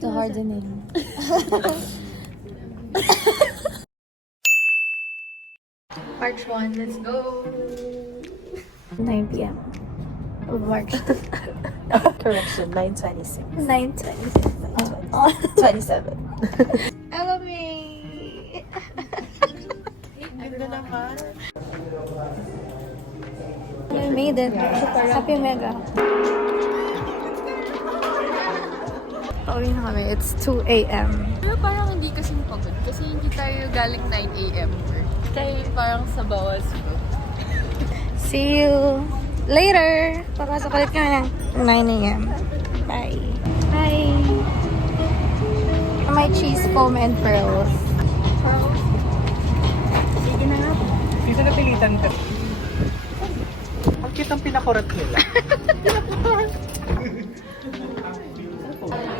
The hardening. March 1, let's go! 9 p.m. of March 2. Correction, 9:26. 9:26. 27. Elami! Ganda naman. We made it. Happy Mega. Pauwi na kami. It's 2 a.m. Pero parang hindi kasing pagod kasi hindi tayo galing 9 a.m. Kaya parang sa bawas ko. See you later. Papasok ulit kami ng 9 a.m. Bye. Bye. My cheese foam and pearls. Sige na nga. Dito na pilitan ka. Ang cute ang pinakurat nila.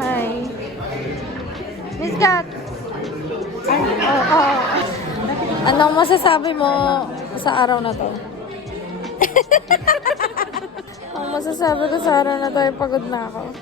Hi. Miss Kat. Oh. Anong masasabi mo sa araw na to? Ang masasabi ko sa araw na to ay pagod na ako.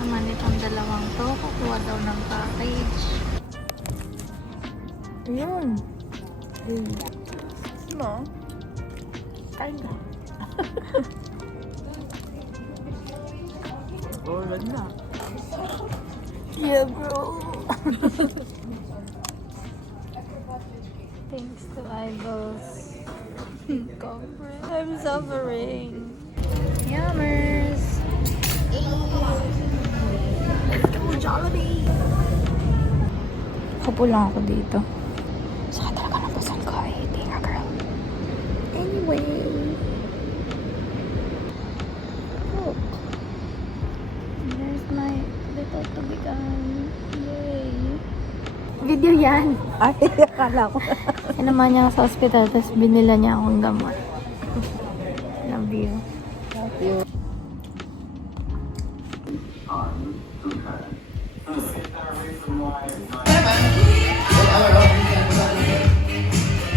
Naman itong dalawang to, kukuha daw ng package. Ayun. No? Kinda. Oh, ganda. Yeah, bro. Thanks to idols. I'm suffering. Yummers. Let's go, Jollibee. Kapo lang ako dito. Saka talaga napasal ko ay being a girl. Anyway. Look. There's my little tubigan. Yay. Video yan. Ay, akala ko. Sinama niya ako sa hospital, tapos binila niya akong gamot. Love you. Love you.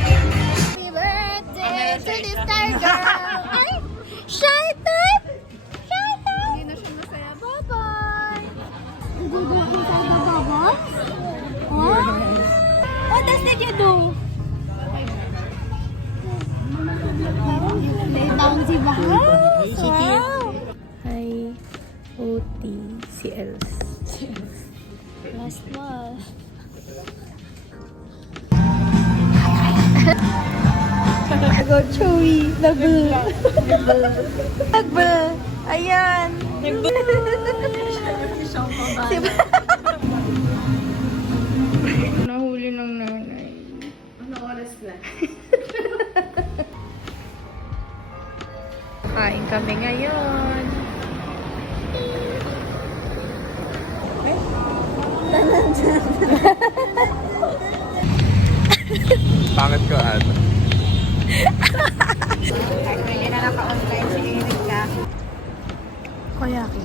Happy birthday to this star girl! Ay! Shy type! Shy type! Hindi na siya masaya. Bye-bye! Hindi ba inside the bubbles? What? What else did you do? Lay down si Bahas! Wow! Hi, Oti, si Els. Last one. Go chewy. Nagbel. Nagbel. Ayan. Nagbel. Nahuli ng nanay. Ano oras na? Kain kami ngayon. Pangit ko, ano? Hindi na naka-online si Erika. Koyaki.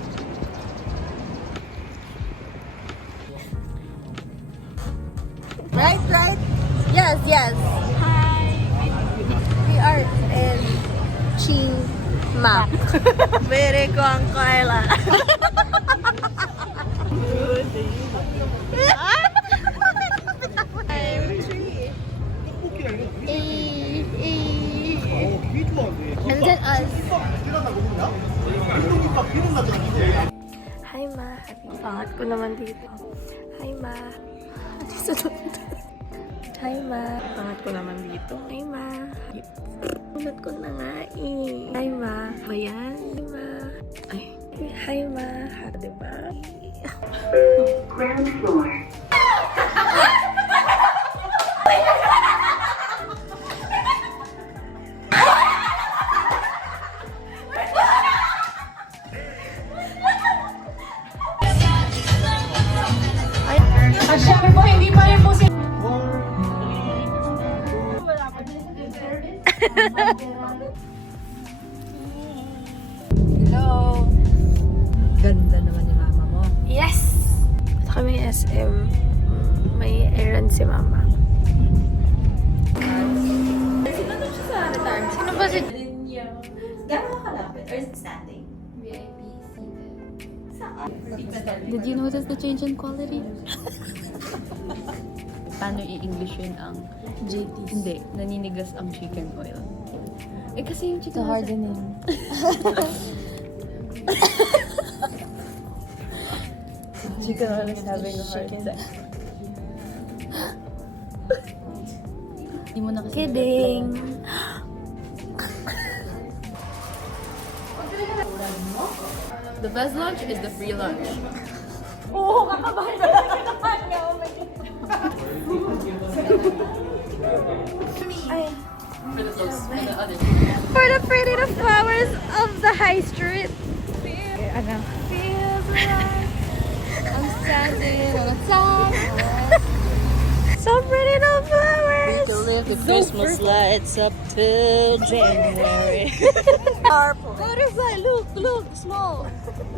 Right? Yes. Hi. We are in Chiang Mai. Mere ko ang kaila. And then us. Hi ma. Pangat ko naman dito. Hi ma. Hi ma. Pangat ko naman dito. Hi ma. Ulat ko na nga eh. Hi ma. Ba yan? Hi ma. Ay. Hi ma. Diba? Ground floor. Sabi po, hindi pa rin po si... SM. May errand si mama. Sino ba si... Gano'n kalapit? Or is it standing? Did you notice the change in quality? Paano i-English yun ang JT? Hindi, naninigas ang chicken oil. Eh kasi yung chicken oil... hardening. Chicken oil is having a hard time. Hindi mo na kasi... Kidding. The best lunch is the free lunch. For the pretty the flowers of the high street. Ano? Feels like I'm standing on a top. So pretty the flowers. To live the Christmas lights up till January. Butterfly, look, small.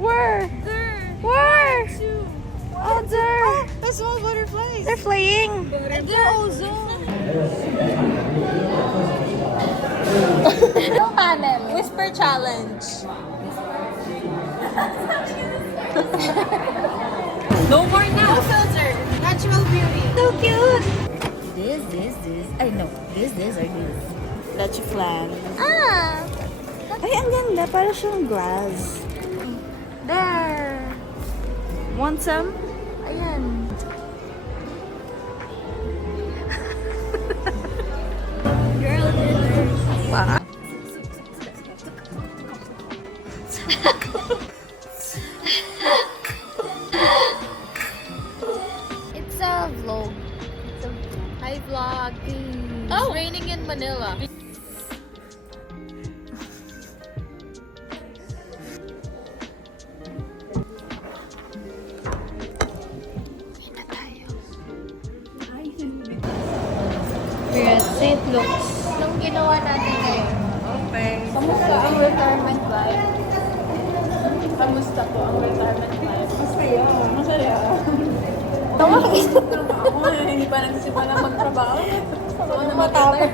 Where? There. Where? Two. Oh, there. The small butterflies. They're flying. They're ozone. Panel. Whisper challenge. No more now! No filter. Natural beauty. So cute. This. I know. This or this. Leche flan. Ah. Ay, ang ganda. Para siyang glass. There. Want some? Ayan. Girl dinner. Wow. It's a vlog. Hi vlog! It's raining in Manila. We're at St. Luke's. Anong ginawa natin ngayon? Okay. Kamusta ang retirement life? Kamusta po ang retirement life? Masaya. Ako hindi pa nagsisipa na magtrabaho. Ako na matapos.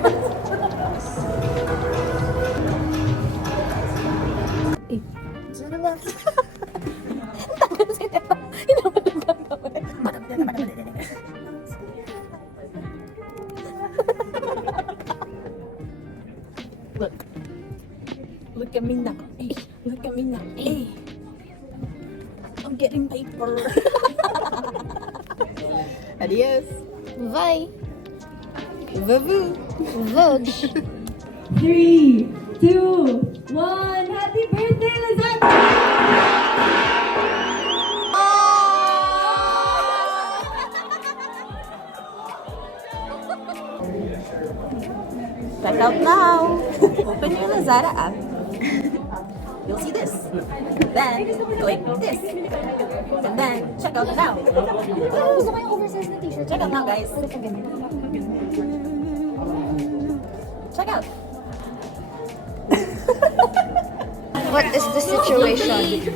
Look at me now. Hey, look at me now. Hey. I'm getting paper. Adios. Bye. Babu. Vlog. 3, 2, 1. Happy birthday, Lazada! Check out now. Open your Lazada app. You'll see this. Then click this. And then check out now. Gusto ko yung oversized na t-shirt. Check out now, guys. Check out. What is the situation?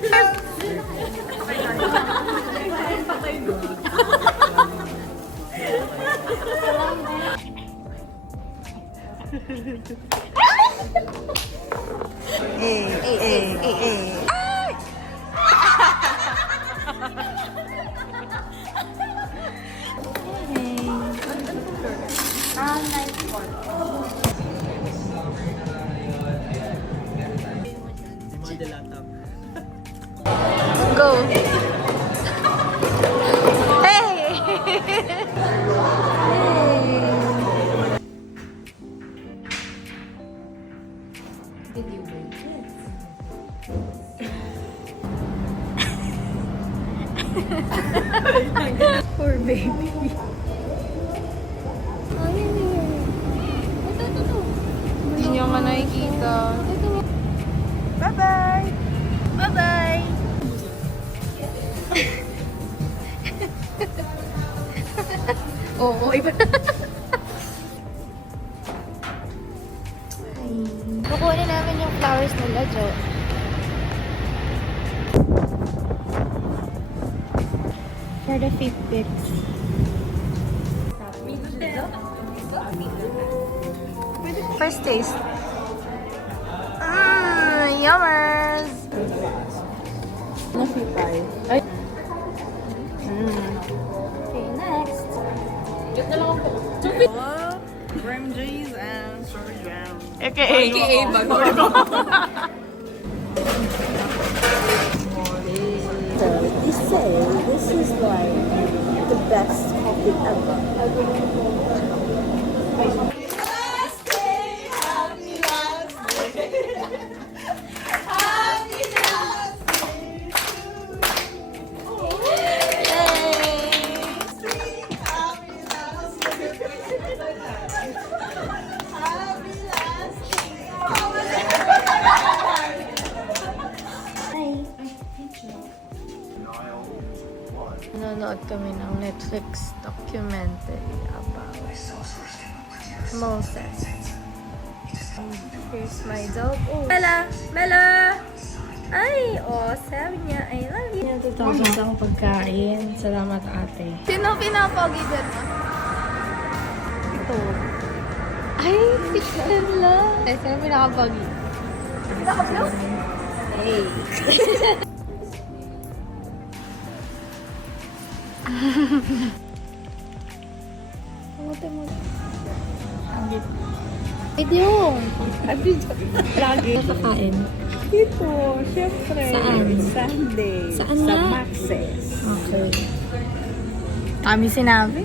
Go. Hey! Poor baby. Hindi niyo nga nakikita. Bye-bye. Bye-bye. Oo, iba. Kukunin namin yung flowers nila, Jo. for the Fitbits. First taste. Yummers! Okay, next. Cream cheese and strawberry jam. AKA bago. So they say this is like the best coffee ever. Nanonood kami ng Netflix documentary about Moses. Here's my dog. Oh. Mela! Mela! Ay! Oh, sabi niya, I love you. Natutapos ang pagkain. Salamat, ate. Sino pinapogi dyan mo? Ito. Ay, si Carla. Ay, sino pinakapogi? Pinakapogi? Hey. Video. Lagi. Nakakain. Dito, syempre. Saan? Sunday. Saan Sa nga? Maxes. Okay. Kami sinabi.